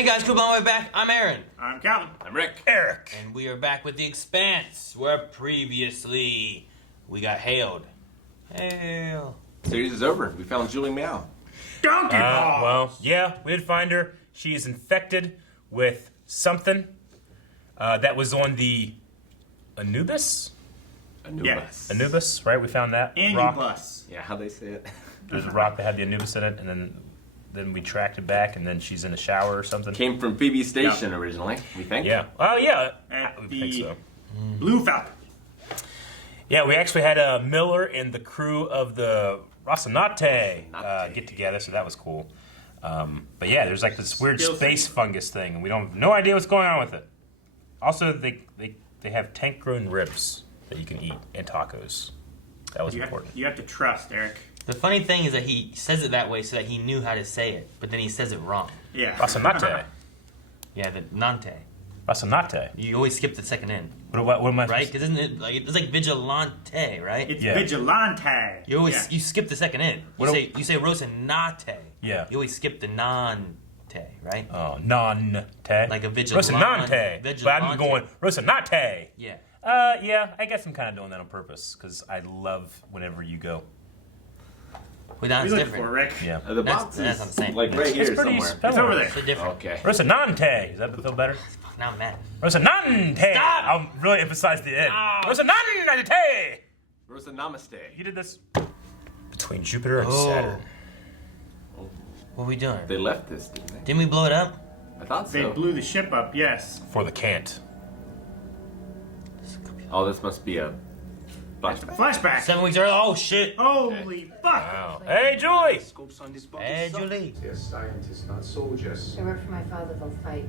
Hey guys, cool on my way back. I'm Aaron. I'm Calvin. I'm Rick. Eric. And we are back with The Expanse, where previously we got hailed. Hail. Series is over. We found Julie Meow. Donkey Ball! Well, yeah, we did find her. She is infected with something that was on the Anubis? Anubis. Anubis, right? We found that rock. Anubis. Yeah, how they say it. There's a rock that had the Anubis in it, and then we tracked it back, and then she's in a shower or something. Came from Phoebe Station originally, we think. Yeah. Oh, yeah. At We think the so. Blue Falcon. Yeah, we actually had Miller and the crew of the Rocinante get together, so that was cool. But yeah, there's like this weird Still space fungus thing, and we don't have no idea what's going on with it. Also, they have tank-grown ribs that you can eat and tacos. That was important. You have to trust, Eric. The funny thing is that he says it that way so that he knew how to say it, but then he says it wrong. Yeah. Rocinante. Yeah, the Nante. Rocinante. You always skip the second N, What am I? right? Because isn't it like it's like vigilante, right? It's Yeah. vigilante. You always you skip the second N. What You say Rocinante. Yeah. You always skip the non-te, right? Oh, non-te. Like a vigilante. Rocinante. But I'm going Rocinante. Yeah. Yeah, I guess I'm kind of doing that on purpose, because I love whenever you go. Well, that's What are you looking different. for, Rick? Yeah. The That's- box that's is not the same. like right here It's pretty somewhere. It's over there. So different. Okay. Rocinante. Does that feel better? Fuck, now I'm mad. Rocinante. Stop! I'll really emphasize the end. Ah. Rocinante. Rosa Namaste. You did this between Jupiter and Oh. Saturn. What are we doing? They left this, didn't they? Didn't we blow it up? I thought They so. blew the ship up, yes. For the cant. Oh, this must be a flashback. Flashback. 7 weeks early. Oh shit. Holy fuck. Wow. Hey, Julie. Hey, Julie. They're scientists, not soldiers. They work for my father, they'll fight.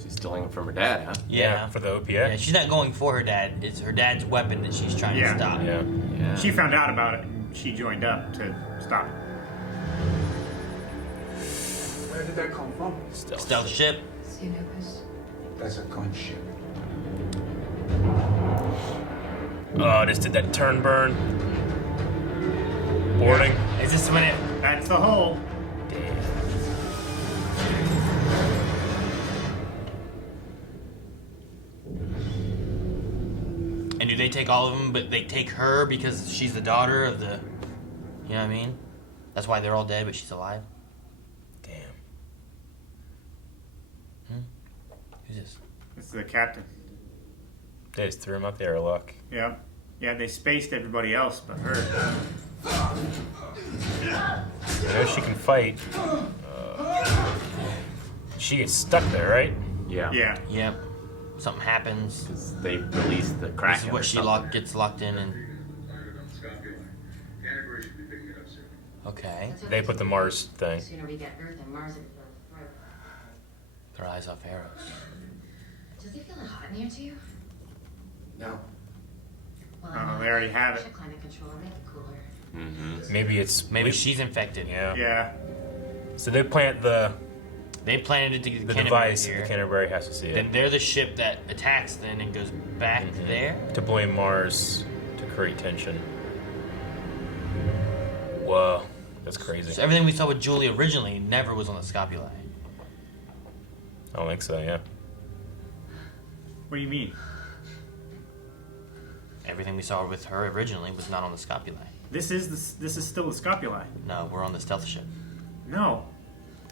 She's stealing it from her dad, huh? Yeah. For the OPA. Yeah, she's not going for her dad. It's her dad's weapon that she's trying Yeah. to stop. Yeah. Yeah. She found out about it and she joined up to stop it. Where did that come from? Stealth ship. Anubis. That's a gunship. Oh, just did that turn burn. Boarding. Is this when it? That's the hole. And do they take all of them? But they take her because she's the daughter of the. You know what I mean? That's why they're all dead, but she's alive. Damn. Who's this? It's the captain. They just threw him out the airlock. Yeah. Yeah, they spaced everybody else but her. You know she can fight. She gets stuck there, right? Yeah. Yeah. Yep. Something happens. Because they released the This Kraken. is what or she something. gets locked in and. Okay. They put the Mars thing. The sooner we get Earth and Mars in the throat. Their eyes off arrows. Does it feel hot in here to you? No. Well, Oh, they already have it. Check climate control, make it cooler. Mm-hmm. Maybe it's Maybe she's infected. Yeah. Yeah. So they plant the They planted it to get the Canterbury device. here. The Canterbury has to see it Then they're the ship that attacks then and goes back there. to blame Mars to create tension. Whoa, that's crazy. So everything we saw with Julie originally never was on the scopuli. I don't think so. Yeah. What do you mean? Everything we saw with her originally was not on the scopuli. This is still the scopuli. No, we're on the stealth ship. No.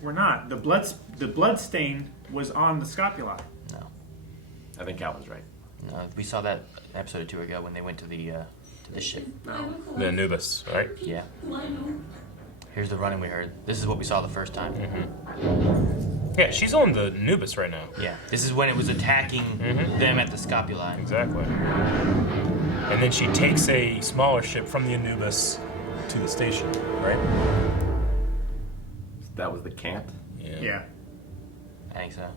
We're not. The blood stain was on the scopuli. No. I think Calvin's right. No, we saw that episode or two ago when they went to the ship. The Anubis, right? Yeah. Here's the running we heard. This is what we saw the first time. Yeah, she's on the Anubis right now. Yeah. This is when it was attacking them at the scopuli. Exactly. And then she takes a smaller ship from the Anubis to the station, right? That was the camp. Yeah. I think so.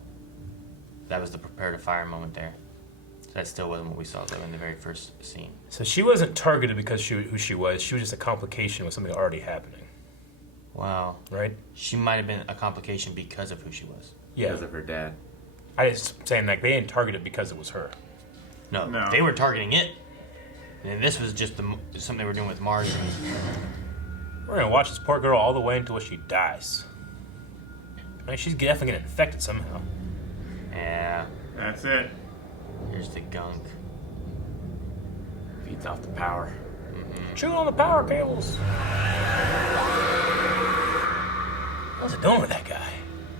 That was the prepare to fire moment there. So that still wasn't what we saw though in the very first scene. So she wasn't targeted because who she was. She was just a complication with something already happening, Wow. right? She might have been a complication because of who she was. Yeah. Because of her dad. I was saying like they didn't target it because it was her. No, No. they were targeting it. And this was just something they were doing with Mars. We're gonna watch this poor girl all the way until she dies. I mean, she's definitely gonna infect it somehow. Yeah. That's it. Here's the gunk. Feeds off the power. Chewing on the power cables. What's it doing with that guy?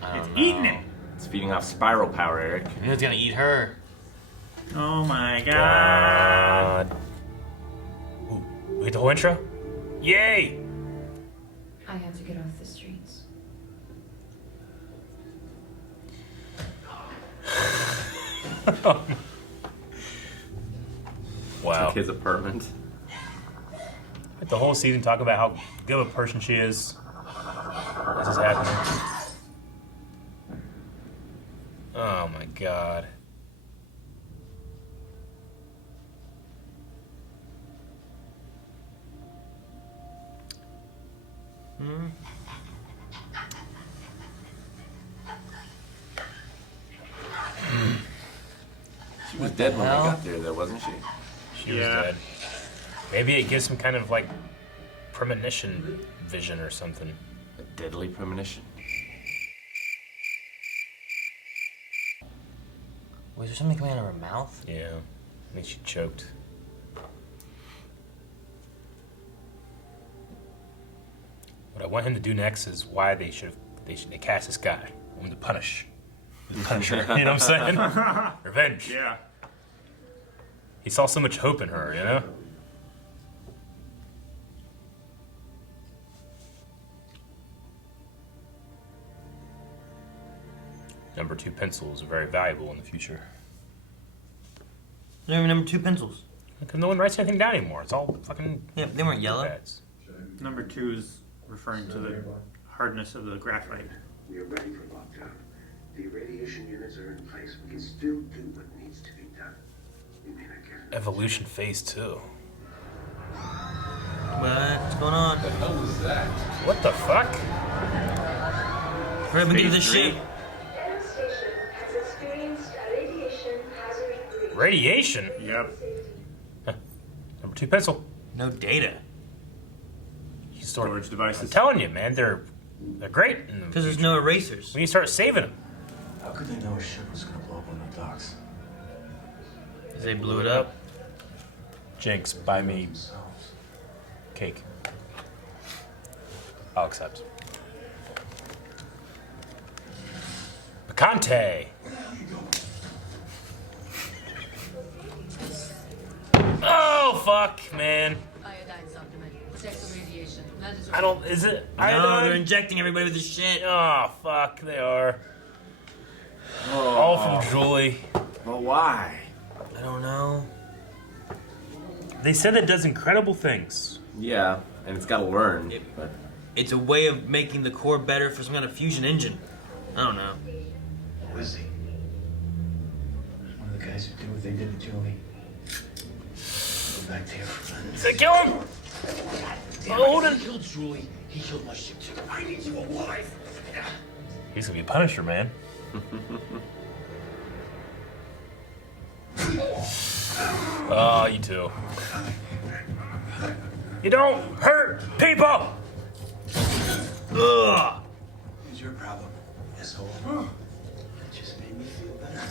I It's don't know. eating him. It's feeding off spiral power, Eric. He was gonna eat her. Oh my god. Ooh, we get the whole intro? Yay! I have to get off the streets. Wow. Took his apartment. The whole season talk about how good of a person she is. This is happening. Oh my god. She was dead when we hell? got there, though, wasn't she? She was Yeah. dead. Maybe it gives some kind of like premonition vision or something. A deadly premonition. Was there something coming out of her mouth? Yeah. I think she choked. What I want him to do next is why they cast this guy. I want him to punish. The Punisher. You know what I'm saying? Revenge. Yeah. He saw so much hope in her, you know? Number 2 pencils are very valuable in the future. They're even number 2 pencils. Because no one writes anything down anymore. It's all fucking Yeah, they weren't yellow. pads. Number 2 is referring to the hardness of the graphite. We are ready for lockdown. The irradiation units are in place. We can still do what needs to be done. We may not get enough. Evolution phase 2. What's going on? What the hell was that? What the fuck? Hurry up and get to this Phase three. ship. Air station has experienced a radiation hazard breach. Radiation? Yep. Number 2 pencil. No data. You store- Storage I'm devices. telling you, man, they're great. in the Because there's future. no erasers. We need to start saving them. How could they know a ship was gonna blow up on the docks? Because they blew it up. Jinx, buy me Themselves. cake. I'll accept. Picante. Oh fuck, man. Iodine supplement. Protects the radiation. I don't. Is it? No, iodine? they're injecting everybody with this shit. Oh fuck, they are. All from Julie. Well, why? I don't know. They said it does incredible things. Yeah, and it's got to learn. But It's a way of making the core better for some kind of fusion engine. I don't know. Who is he? One of the guys who did what they did to Julie. Go back there for fun. Did they kill him? Hold it. He killed Julie. He killed my ship too. I need you alive. He's gonna be a Punisher, man. Oh, you too. You don't hurt people! Ugh! What's your problem, asshole? It just made me feel better.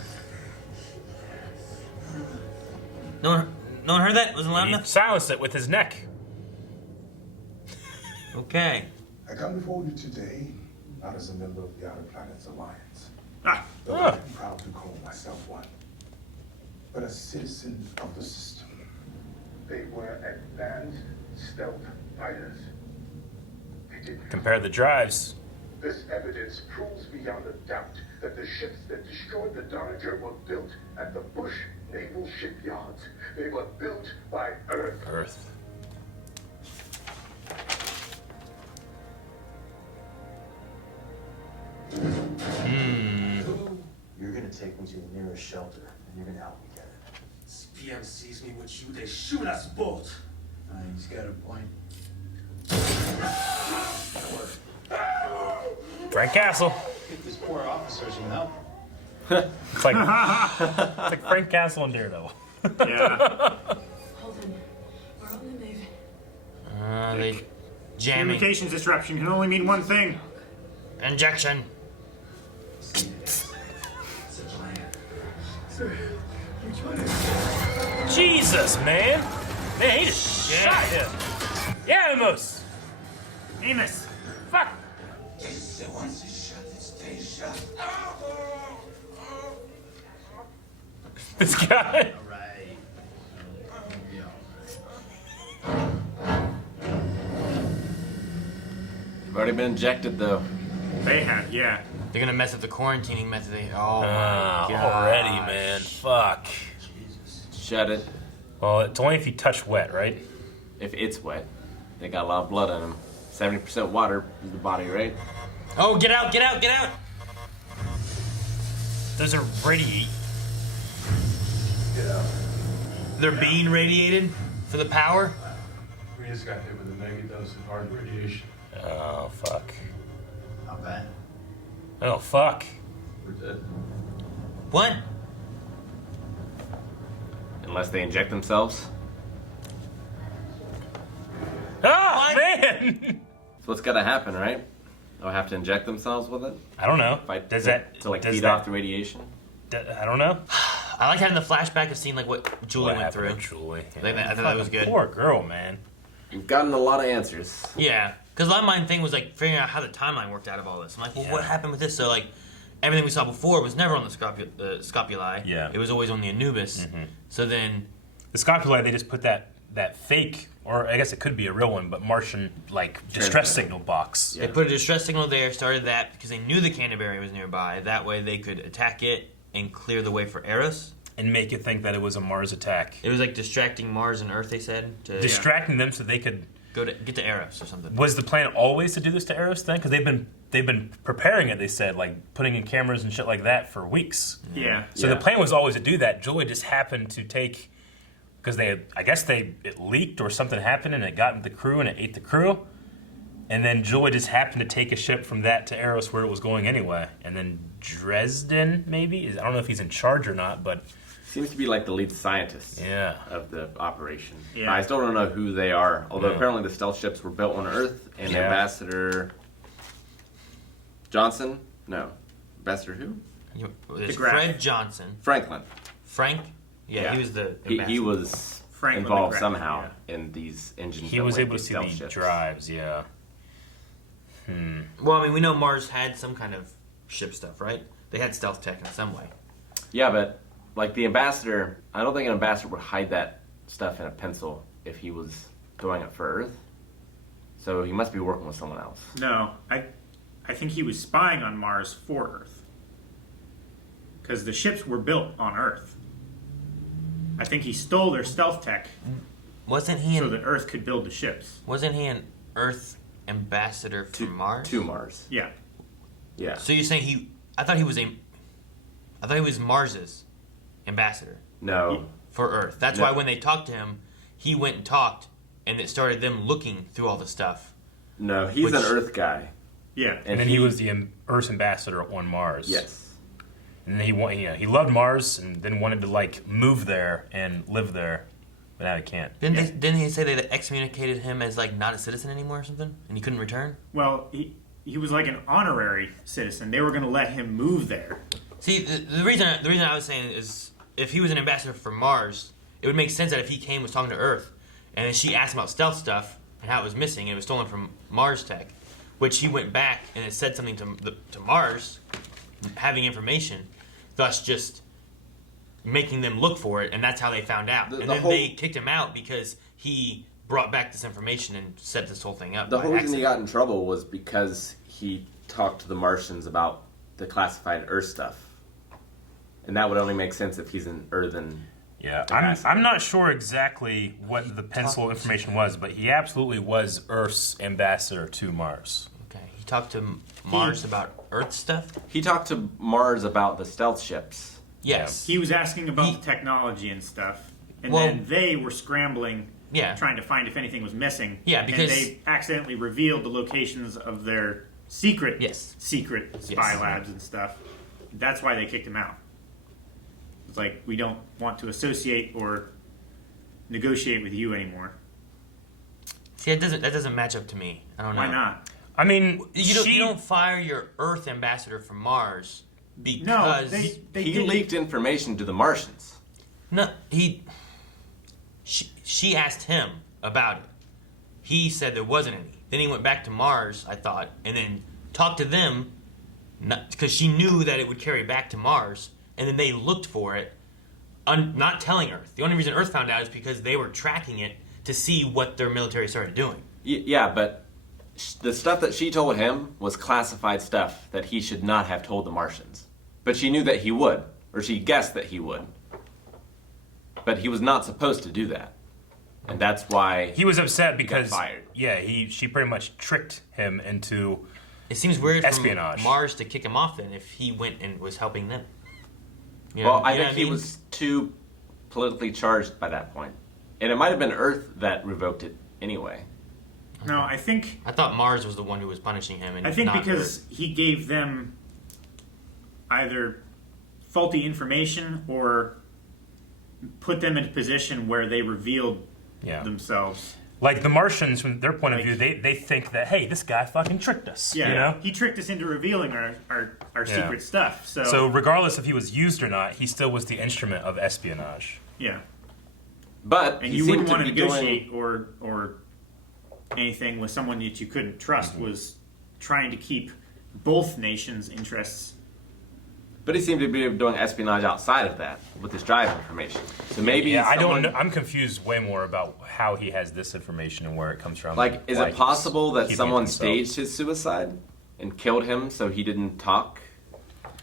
No one heard that? Wasn't loud He enough? silenced it with his neck. Okay. I come before you today, not as a member of the Outer Planets Alliance, Ah. though I am proud to call myself one, but a citizen of the system. They were advanced stealth fighters. They didn't Compare the drives. This evidence proves beyond a doubt that the ships that destroyed the Doniger were built at the Bush Naval Shipyards. They were built by Earth. Earth. You're gonna take me to the nearest shelter, and you're gonna help me get it. This PM sees me with you, they shoot us both. He's got a point. Frank Castle. Get this poor officer some help. It's like Frank Castle and Daredevil. Yeah. Hold on. We're on the move. They jamming. Communications disruption can only mean one thing. Injection. Jesus, man. Man, he just shot him. Yeah, Amos. Amos! Fuck. Once it's shut, it stays shut. This guy. Right. You've already been injected, though. They have, yeah. They're gonna mess up the quarantining method. Oh my god. Already, man. Fuck. Shut it. Well, it's only if you touch wet, right? If it's wet. They got a lot of blood in them. 70% water in the body, right? Oh, get out, get out, get out! Those are radiate. Get out. They're being radiated for the power? We just got hit with a mega dose of hard radiation. Oh, fuck. Not bad. Oh, fuck. We're dead. What? Unless they inject themselves. Oh, What? man! That's what's gotta happen, right? They'll have to inject themselves with it? I don't know. Fight Does to, that... to like does feed that, off the radiation? I don't know. I like having the flashback of seeing like what Julie What went happened through. to Julie? I thought that was good. Poor girl, man. You've gotten a lot of answers. Yeah, because a lot of my thing was like figuring out how the timeline worked out of all this. I'm like, well, what happened with this? So like, everything we saw before was never on the scopuli. Yeah. It was always on the Anubis. So then, The scopuli, they just put that fake, or I guess it could be a real one, but Martian, like, distress signal box. they put a distress signal there, started that because they knew the Canterbury was nearby. That way they could attack it and clear the way for Eros. And make you think that it was a Mars attack. It was like distracting Mars and Earth, they said. To Distracting them so they could... get to Eros or something. Was the plan always to do this to Eros then? Because they've been preparing it, they said, like, putting in cameras and shit like that for weeks. Yeah. So the plan was always to do that. Julie just happened to take... Because it leaked or something happened and it got into the crew and it ate the crew. And then Julie just happened to take a ship from that to Eros where it was going anyway. And then Dresden, maybe? I don't know if he's in charge or not, but... Seems to be like the lead scientist Yeah. of the operation. Yeah. I still don't know who they are, although No. apparently the stealth ships were built on Earth, and Yeah. Ambassador Johnson? No. Ambassador who? There's Graf. Fred Johnson. Franklin. Frank? Yeah, he was the He ambassador. was Franklin involved McGrath, somehow in these engines. He that was went able to these see stealth the ships. drives, yeah. Well, I mean, we know Mars had some kind of ship stuff, right? They had stealth tech in some way. Yeah, but like the ambassador, I don't think an ambassador would hide that stuff in a pencil if he was doing it for Earth. So he must be working with someone else. No, I think he was spying on Mars for Earth. Because the ships were built on Earth. I think he stole their stealth tech Wasn't he so an that Earth could build the ships. Wasn't he an Earth ambassador for Mars? To Mars. Yeah. Yeah. So you're saying I thought he was Mars's ambassador No. for Earth. That's No. why when they talked to him, he went and talked, and it started them looking through all the stuff. No, he's Which- an Earth guy. Yeah. And then he was the Earth's ambassador on Mars. Yes. And then he loved Mars and then wanted to like move there and live there, but now he can't. Didn't he say they excommunicated him as like not a citizen anymore or something, and he couldn't return? Well, he was like an honorary citizen. They were going to let him move there. See, the reason I was saying is if he was an ambassador for Mars, it would make sense that if he came was talking to Earth, and then she asked him about stealth stuff and how it was missing, and it was stolen from Mars tech, which he went back and it said something to Mars, having information, thus just making them look for it, and that's how they found out. And then they kicked him out because he brought back this information and set this whole thing up. The by whole reason he accident. got in trouble was because he talked to the Martians about the classified Earth stuff. And that would only make sense if he's an earthen. Yeah, ambassador. I'm not sure exactly what the pencil information was, but he absolutely was Earth's ambassador to Mars. Okay, he talked to Mars about Earth stuff. He talked to Mars about the stealth ships. Yes. He was asking about the technology and stuff. And Well- then they were scrambling, Yeah. trying to find if anything was missing. Yeah, because- And they accidentally revealed the locations of their secret spy labs and stuff. That's why they kicked him out. It's like, we don't want to associate or negotiate with you anymore. See, that doesn't match up to me. I don't know. Why not? I mean, You don't fire your Earth ambassador from Mars because he leaked information to the Martians. No, she asked him about it. He said there wasn't any. Then he went back to Mars, I thought, and then talked to them because she knew that it would carry back to Mars, and then they looked for it, not telling Earth. The only reason Earth found out is because they were tracking it to see what their military started doing. Yeah, but the stuff that she told him was classified stuff that he should not have told the Martians. But she knew that he would, or she guessed that he would. But he was not supposed to do that. And that's why he was upset because he got fired. Yeah, she pretty much tricked him into It seems weird espionage. from Mars to kick him off then if he went and was helping them. I think he was too politically charged by that point. And it might have been Earth that revoked it anyway. No, I thought Mars was the one who was punishing him. And I think not because Earth. he gave them either faulty information or put them in a position where they revealed themselves. Like the Martians, from their point of view, they think that, hey, this guy fucking tricked us. Yeah, you know? he tricked us into revealing our secret stuff. So regardless if he was used or not, he still was the instrument of espionage. Yeah. But and you wouldn't want to negotiate or anything with someone that you couldn't trust. Was trying to keep both nations' interests. But he seemed to be doing espionage outside of that with his drive information. So maybe I don't know. I'm confused way more about how he has this information and where it comes from. Like, is it possible that someone staged his suicide and killed him so he didn't talk?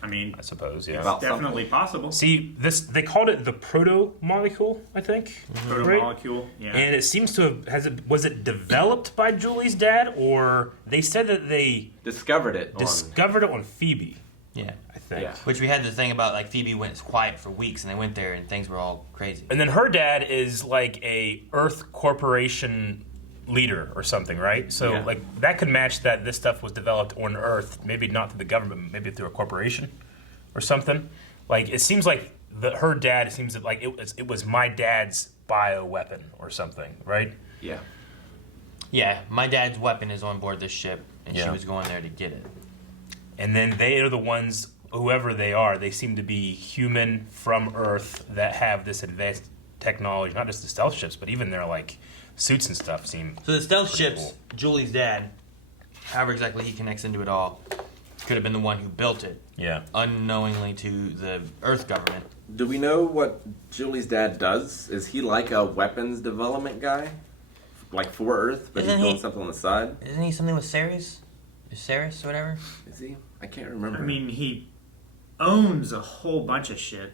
I mean, I suppose, yeah. It's definitely possible. See, they called it the proto-molecule, I think. Proto-molecule, yeah. And it seems to have, was it developed by Julie's dad, or they said that they discovered it on Phoebe. Yeah, I think. Yeah. Which we had the thing about, like, Phoebe went quiet for weeks, and they went there, and things were all crazy. And then her dad is like a Earth Corporation leader or something, right? So like that could match that this stuff was developed on Earth, maybe not through the government, maybe through a corporation or something. Like it seems like her dad, it seems like it was my dad's bioweapon or something, right? Yeah. Yeah, my dad's weapon is on board this ship, and she was going there to get it. And then they are the ones, whoever they are, they seem to be human from Earth that have this advanced technology, not just the stealth ships, but even their like suits and stuff seem. So the stealth ships, Julie's dad, however exactly he connects into it all, could have been the one who built it. Yeah. Unknowingly to the Earth government. Do we know what Julie's dad does? Is he like a weapons development guy? Like for Earth, but he's doing something on the side? Isn't he something with Ceres? Ceres or whatever? Is he? I can't remember. I mean, he owns a whole bunch of shit.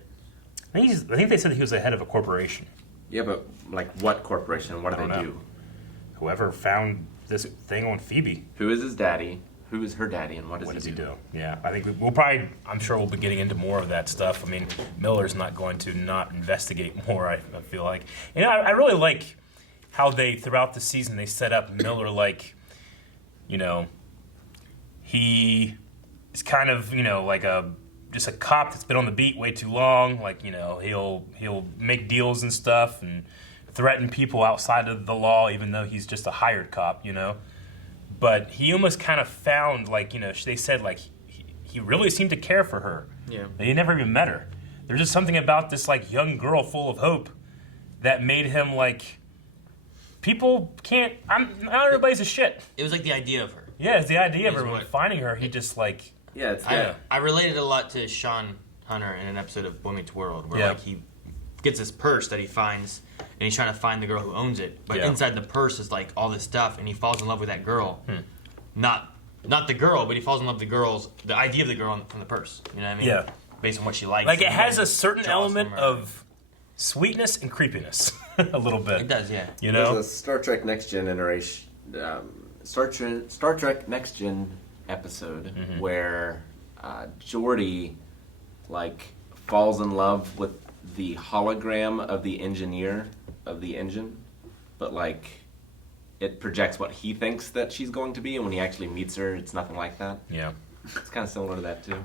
I think they said that he was the head of a corporation. Yeah, but like what corporation? What do they do? Whoever found this thing on Phoebe. Who is his daddy? Who is her daddy? And what does he do? Yeah, I think we'll probably, I'm sure we'll be getting into more of that stuff. I mean, Miller's not going to not investigate more, I feel like. And I really like how they, throughout the season, they set up Miller like, you know, he is kind of, you know, like just a cop that's been on the beat way too long. Like, you know, he'll make deals and stuff and threaten people outside of the law, even though he's just a hired cop, you know. But he almost kind of found, like, you know, they said, like, he really seemed to care for her. Yeah. He never even met her. There's just something about this, like, young girl full of hope that made him, like, people can't, not everybody's a shit. It was like the idea of her. Yeah, it's the idea of her. When finding her, he just, like... Yeah, it's I related a lot to Sean Hunter in an episode of Boy Meets World, where, like, he gets this purse that he finds, and he's trying to find the girl who owns it. But inside the purse is, like, all this stuff, and he falls in love with that girl. Not the girl, but he falls in love with the idea of the girl from the purse. You know what I mean? Yeah. Based on what she likes. Like, it has a certain element of sweetness and creepiness. A little bit. It does, yeah. You know? There's a Star Trek Next Generation... Star Trek Next Gen episode where Geordi, like, falls in love with the hologram of the engineer of the engine, but, like, it projects what he thinks that she's going to be, and when he actually meets her, it's nothing like that. Yeah. It's kind of similar to that, too.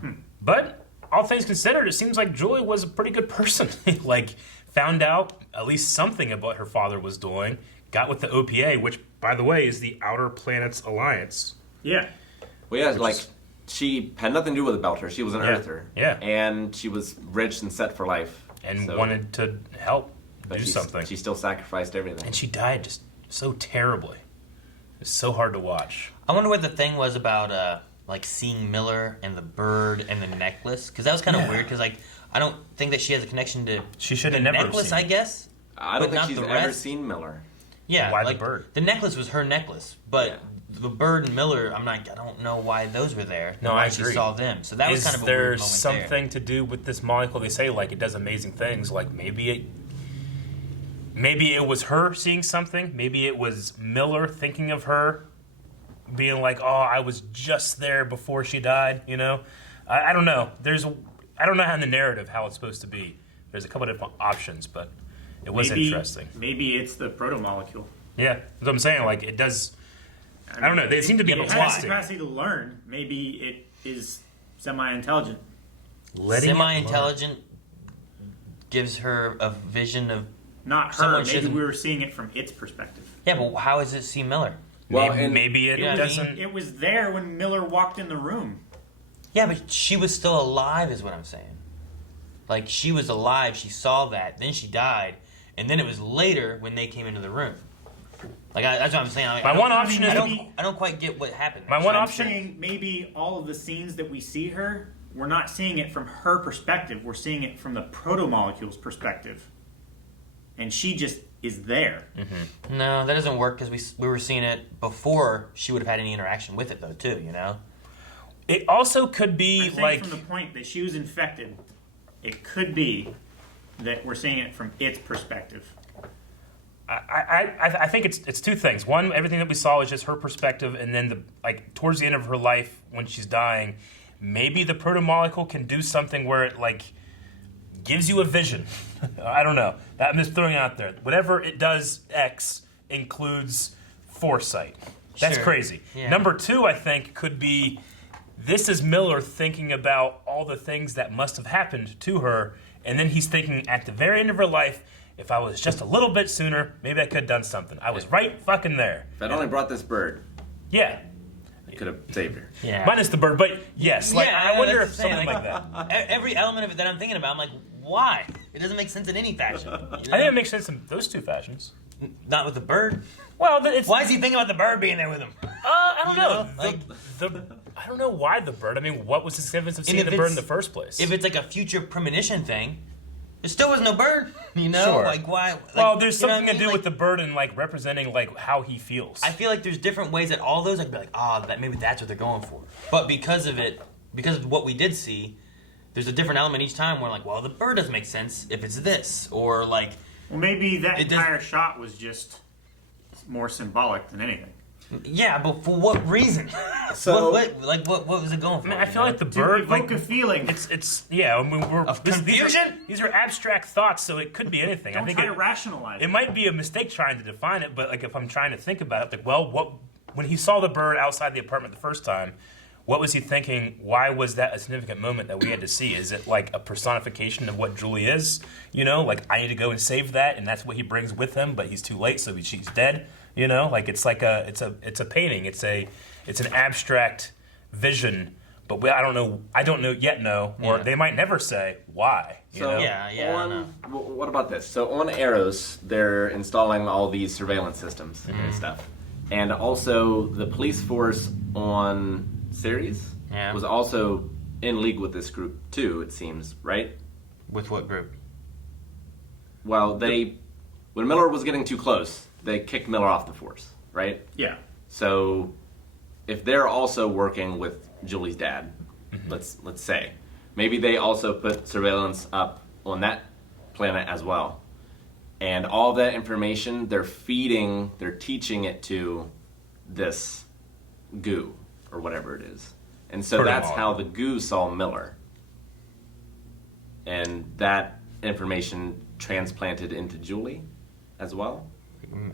But, all things considered, it seems like Julie was a pretty good person. Like, found out at least something about what her father was doing, got with the OPA, which, by the way, is the Outer Planets Alliance. Yeah. Well, yeah, like, she had nothing to do with the Belter. She was an Earther. Yeah. And she was rich and set for life. And wanted to help do something. She still sacrificed everything. And she died just so terribly. It's so hard to watch. I wonder what the thing was about, like, seeing Miller and the bird and the necklace. Because that was kind of weird, because, like, I don't think that she has a connection to she should have the never necklace, seen I guess. I don't think she's ever seen Miller. Yeah, why like, the bird? The necklace was her necklace, but the bird and Miller, I don't know why those were there. No, why I agree. she saw them. So that was kind of a there weird moment something to do with this molecule? They say like it does amazing things. Like maybe it was her seeing something. Maybe it was Miller thinking of her, being like, "Oh, I was just there before she died." You know, I don't know. I don't know how in the narrative how it's supposed to be. There's a couple of different options, but it was interesting. Maybe it's the proto-molecule. Yeah, that's what I'm saying. Like, it does... I don't know. They seem to be It has testing. the capacity to learn. Maybe it is semi-intelligent. Semi-intelligent gives her a vision of... Not her. Maybe we were seeing it from its perspective. Yeah, but how is it see Miller? Well, maybe it doesn't... It was there when Miller walked in the room. Yeah, but she was still alive is what I'm saying. Like, she was alive, she saw that, then she died, and then it was later when they came into the room. Like, that's what I'm saying. My one option is... I don't quite get what happened. My one option... I'm saying maybe all of the scenes that we see her, we're not seeing it from her perspective, we're seeing it from the proto-molecule's perspective. And she just is there. Mm-hmm. No, that doesn't work because we were seeing it before she would have had any interaction with it, though, too, you know? It also could be like... from the point that she was infected, it could be that we're seeing it from its perspective. I think it's two things. One, everything that we saw was just her perspective, and then towards the end of her life when she's dying, maybe the proto-molecule can do something where it like gives you a vision. I don't know. I'm just throwing it out there. Whatever it does, X includes foresight. That's crazy. Yeah. Number two, I think, could be this is Miller thinking about all the things that must have happened to her, and then he's thinking at the very end of her life, if I was just a little bit sooner, maybe I could have done something. I was right fucking there. If I'd only brought this bird. Yeah. I could have saved her. Yeah. Minus the bird, but yes. Like, yeah, I wonder if something like that. Every element of it that I'm thinking about, I'm like, why? It doesn't make sense in any fashion. You know? I think it makes sense in those two fashions. Not with the bird. Well, why is he thinking about the bird being there with him? I don't know. I don't know why the bird. I mean, what was the significance of seeing the bird in the first place? If it's like a future premonition thing, there still was no bird. You know, sure. Like why? Like, well, there's something to do with the bird and like representing like how he feels. I feel like there's different ways that all those I could be like, maybe that's what they're going for. But because of what we did see, there's a different element each time. Where like, well, the bird doesn't make sense if it's this, or like, well, maybe that entire shot was just more symbolic than anything. Yeah, but for what reason? So, what was it going for? I mean, I feel like the bird evoke a feeling. It's yeah. I mean, of confusion. These are abstract thoughts, so it could be anything. Don't I think try to rationalize. It might be a mistake trying to define it, but like if I'm trying to think about it, like when he saw the bird outside the apartment the first time, what was he thinking? Why was that a significant moment that we had to see? Is it like a personification of what Julie is? You know, like I need to go and save that, and that's what he brings with him, but he's too late, so she's dead. You know, like it's a painting. It's an abstract vision, but I don't know, or they might never say why. You know? Yeah. What about this? So on Arrows, they're installing all these surveillance systems and stuff, and also the police force on Ceres was also in league with this group too. It seems, right? With what group? Well, when Miller was getting too close, they kicked Miller off the force, right? Yeah. So if they're also working with Julie's dad, let's say, maybe they also put surveillance up on that planet as well. And all that information they're teaching it to this goo or whatever it is. And so that's how the goo saw Miller. And that information transplanted into Julie as well.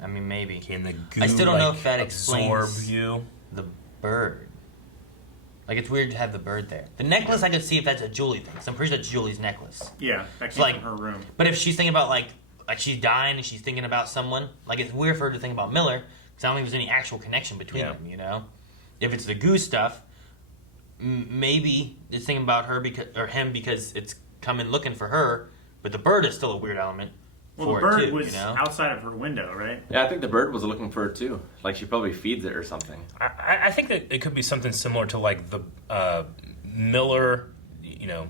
I mean, maybe. Can the goo I still don't know if that absorb explains you? The bird. Like, it's weird to have the bird there. The necklace, I could see if that's a Julie thing. So I'm pretty sure that's Julie's necklace. Yeah, that came from her room. But if she's thinking about, like she's dying and she's thinking about someone, like, it's weird for her to think about Miller, because I don't think there's any actual connection between them, you know? If it's the goo stuff, maybe it's thinking about her because it's coming looking for her, but the bird is still a weird element. Well, the bird was outside of her window, right? Yeah, I think the bird was looking for her too. Like she probably feeds it or something. I think that it could be something similar to like the Miller,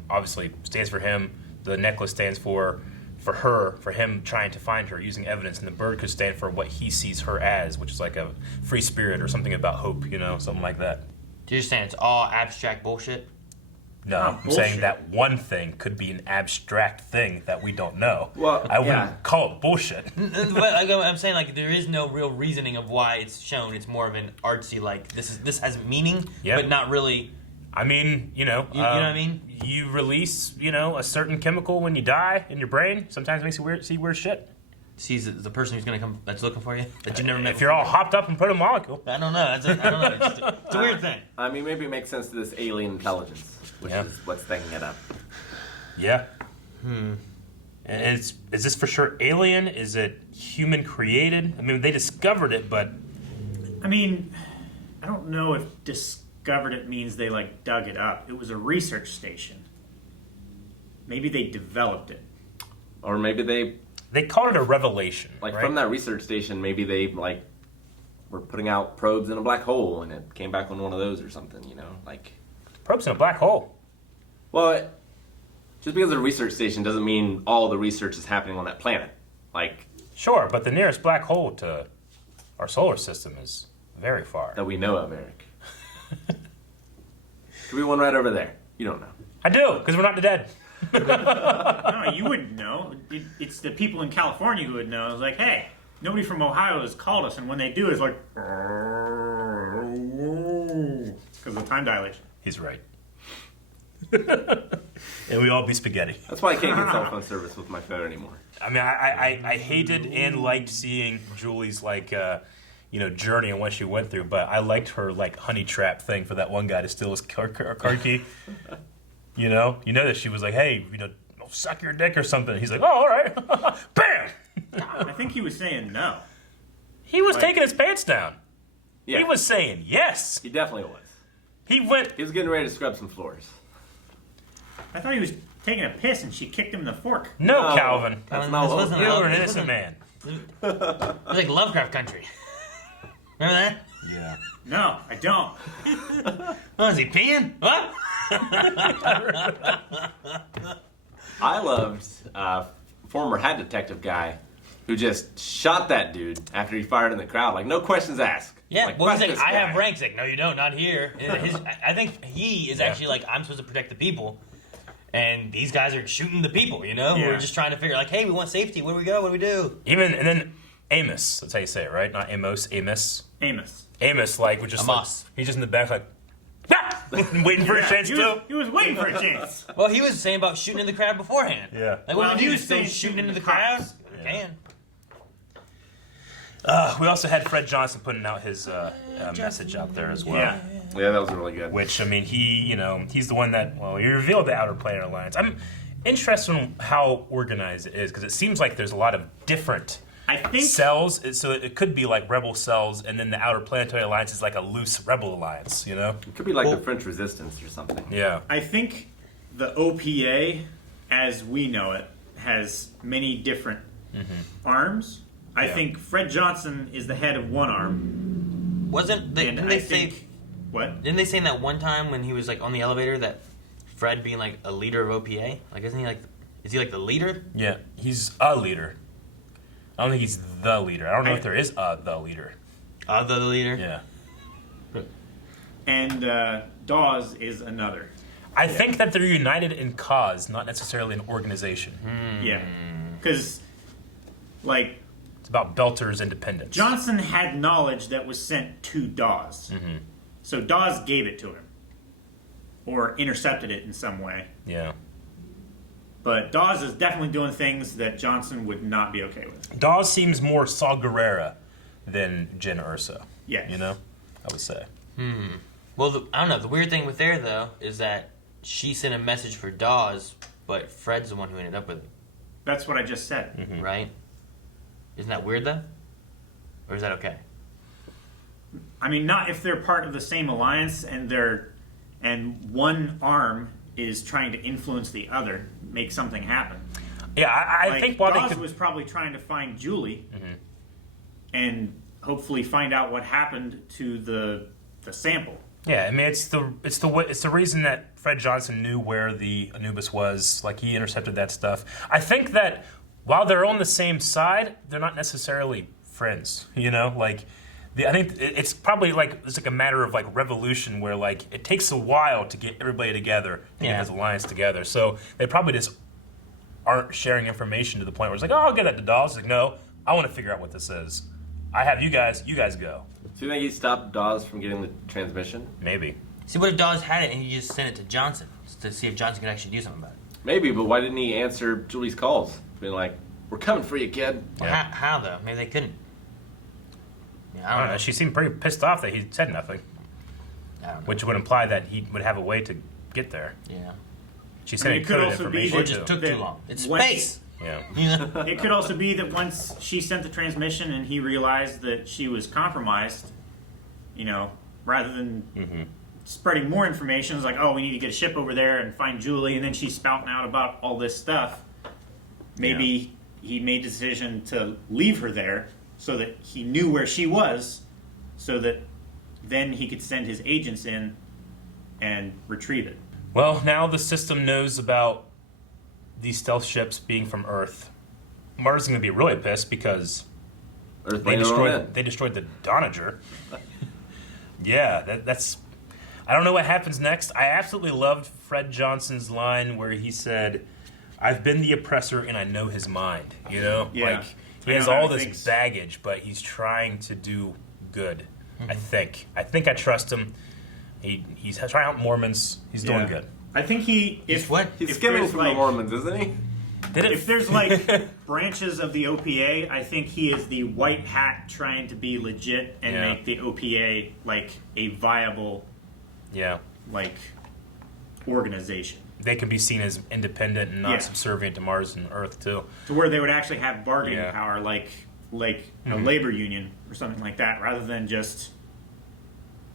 obviously stands for him. The necklace stands for her, for him trying to find her using evidence, and the bird could stand for what he sees her as, which is like a free spirit or something about hope, something like that. You're just saying it's all abstract bullshit? No, I'm saying that one thing could be an abstract thing that we don't know. Well, I wouldn't call it bullshit. But I'm saying like there is no real reasoning of why it's shown. It's more of an artsy like this has meaning, but not really. I mean, you know what I mean? You release, a certain chemical when you die in your brain. Sometimes it makes you see weird shit. Sees the person who's gonna come that's looking for you that you never met. If you're all hopped up and put a molecule, I don't know. I don't know. It's a weird thing. I mean, maybe it makes sense to this alien intelligence, which is what's thinking it up. Yeah. And is this for sure alien? Is it human created? I mean, they discovered it, but I mean, I don't know if discovered it means they like dug it up. It was a research station. Maybe they developed it, or maybe they called it a revelation. Like right? from that research station, maybe they like were putting out probes in a black hole, and it came back on one of those or something. Like probes in a black hole. Well, just because it's a research station doesn't mean all the research is happening on that planet. Like sure, but the nearest black hole to our solar system is very far. That we know of, Eric. Could be one right over there. You don't know. I do, because we're not dead. No, you wouldn't know. It's the people in California who would know. It's like, hey, nobody from Ohio has called us, and when they do, it's like, because of the time dilation. He's right. And we all be spaghetti. That's why I can't get cell phone service with my phone anymore. I mean, I hated and liked seeing Julie's journey and what she went through, but I liked her honey trap thing for that one guy to steal his car key. You know that she was like, hey, I'll suck your dick or something. He's like, oh, all right. Bam! I think he was saying no. He was taking his pants down. Yeah. He was saying yes. He definitely was. He was getting ready to scrub some floors. I thought he was taking a piss and she kicked him in the fork. No, Calvin. That's not what you were an innocent man. It was like Lovecraft Country. Remember that? Yeah. No, I don't. Oh, is he peeing? What? I loved former hat detective guy who just shot that dude after he fired in the crowd. Like, no questions asked. Yeah, like, well, he's like, this I guy. have ranks. Like, no, you don't, not here. I think he is actually like, I'm supposed to protect the people. And these guys are shooting the people, who are just trying to figure, like, hey, we want safety. Where do we go? What do we do? And then Amos, that's how you say it, right? Not Amos, Amos. Amos, which is he's just in the back, like, waiting for a chance too. He was waiting for a chance. Well, he was saying about shooting in the crowd beforehand. Yeah. Like, what he was saying, shooting into the crowd. Yeah. We also had Fred Johnson putting out his message out there as well. Yeah, that was really good. Which, I mean, he's the one that, he revealed the Outer Planet Alliance. I'm interested in how organized it is, because it seems like there's a lot of different cells, so it could be like rebel cells, and then the Outer Planetary Alliance is like a loose rebel alliance, It could be like the French Resistance or something. Yeah. I think the OPA, as we know it, has many different arms. I think Fred Johnson is the head of one arm. Didn't they say in that one time when he was like on the elevator that Fred being like a leader of OPA? Like, is he like the leader? Yeah, he's a leader. I don't think he's the leader. I don't know if there is the leader. The leader? Yeah. And Dawes is another. I think that they're united in cause, not necessarily an organization. Yeah. Because, it's about Belter's independence. Johnson had knowledge that was sent to Dawes. So Dawes gave it to him. Or intercepted it in some way. Yeah. But Dawes is definitely doing things that Johnson would not be okay with. Dawes seems more Saw Gerrera than Jyn Erso. Yes. I would say. Well, I don't know. The weird thing with there, though, is that she sent a message for Dawes, but Fred's the one who ended up with it. That's what I just said. Right? Isn't that weird, though? Or is that okay? I mean, not if they're part of the same alliance and they're and one arm is trying to influence the other, make something happen. Yeah, I think while Dawes they could... was probably trying to find Julie and hopefully find out what happened to the sample. Yeah, I mean it's the reason that Fred Johnson knew where the Anubis was. Like he intercepted that stuff. I think that while they're on the same side, they're not necessarily friends. You know, like I think it's probably like it's like a matter of like revolution where like it takes a while to get everybody together, to get this alliance together. So they probably just aren't sharing information to the point where it's like, oh, I'll get that to Dawes. It's like, no, I want to figure out what this is. I have you guys go. So you think he stopped Dawes from getting the transmission? Maybe. See, what if Dawes had it and he just sent it to Johnson to see if Johnson could actually do something about it? Maybe, but why didn't he answer Julie's calls? Being like, we're coming for you, kid. Well, how though? Maybe they couldn't. Yeah, I don't know. She seemed pretty pissed off that he said nothing. I don't know. Which would imply that he would have a way to get there. Yeah. She said it could also be Or that it just took too long. It's once- space. Yeah. It could also be that once she sent the transmission and he realized that she was compromised, rather than spreading more information, it's like, oh, we need to get a ship over there and find Julie, and then she's spouting out about all this stuff. Maybe he made the decision to leave her there so that he knew where she was, so that then he could send his agents in and retrieve it. Well, now the system knows about these stealth ships being from Earth. Mars is going to be really pissed because Earth they destroyed the Donager. Yeah, that's... I don't know what happens next. I absolutely loved Fred Johnson's line where he said, I've been the oppressor and I know his mind. You know? Yeah. Like, he has all this baggage, but he's trying to do good. I think. I trust him. He's trying out Mormons. He's doing good. I think he's skimming from the Mormons, isn't he? If there's like branches of the OPA, I think he is the white hat trying to be legit and make the OPA like a viable, organization. They can be seen as independent and not subservient to Mars and Earth too. To where they would actually have bargaining power, like a labor union or something like that, rather than just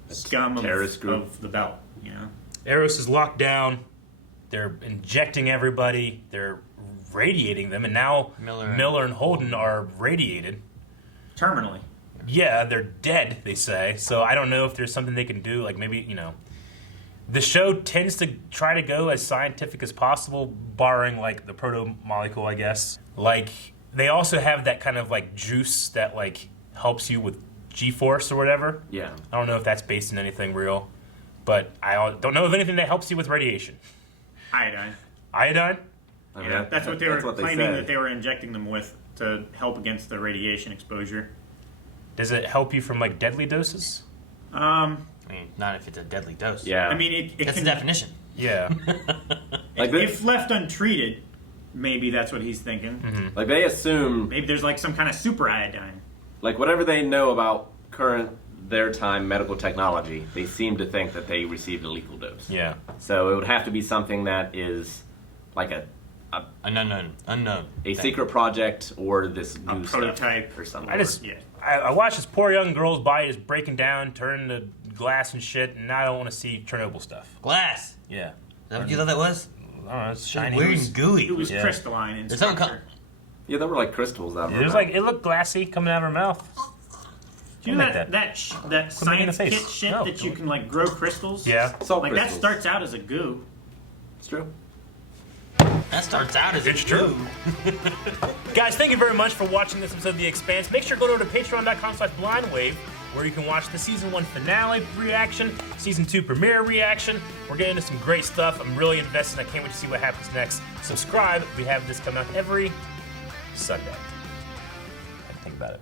scum of the belt. Eros is locked down. They're injecting everybody. They're radiating them, and now Miller and Holden are radiated. Terminally. Yeah, they're dead, they say. So I don't know if there's something they can do. Like maybe, the show tends to try to go as scientific as possible, barring like the proto-molecule, I guess. Like they also have that kind of like juice that like helps you with G-force or whatever. Yeah. I don't know if that's based in anything real, but I don't know of anything that helps you with radiation. Iodine. Iodine? I mean, that's what they were claiming that they were injecting them with to help against the radiation exposure. Does it help you from like deadly doses? I mean, not if it's a deadly dose. Yeah. I mean, that's the definition. Yeah. If left untreated, maybe that's what he's thinking. Mm-hmm. Like they assume maybe there's like some kind of super iodine. Like whatever they know about their time medical technology, they seem to think that they received a lethal dose. Yeah. So it would have to be something that is like an unknown, a secret project or this new prototype or something. I watched this poor young girl's body just breaking down, turning to glass and shit, and now I don't want to see Chernobyl stuff. Glass? Yeah. Is that what you thought that was? I don't know, it's shiny. Weird and gooey. It was crystalline in structure. Yeah, there were like crystals out of it. It looked glassy coming out of her mouth. Do you know that science kit shit that you can like grow crystals? Yeah. Salt like crystals. That starts out as a goo. It's true. That starts out as it's true. Guys, thank you very much for watching this episode of The Expanse. Make sure to go over to patreon.com/blindwave where you can watch the Season 1 finale reaction, Season 2 premiere reaction. We're getting into some great stuff. I'm really invested. I can't wait to see what happens next. Subscribe. We have this come out every Sunday. I think about it.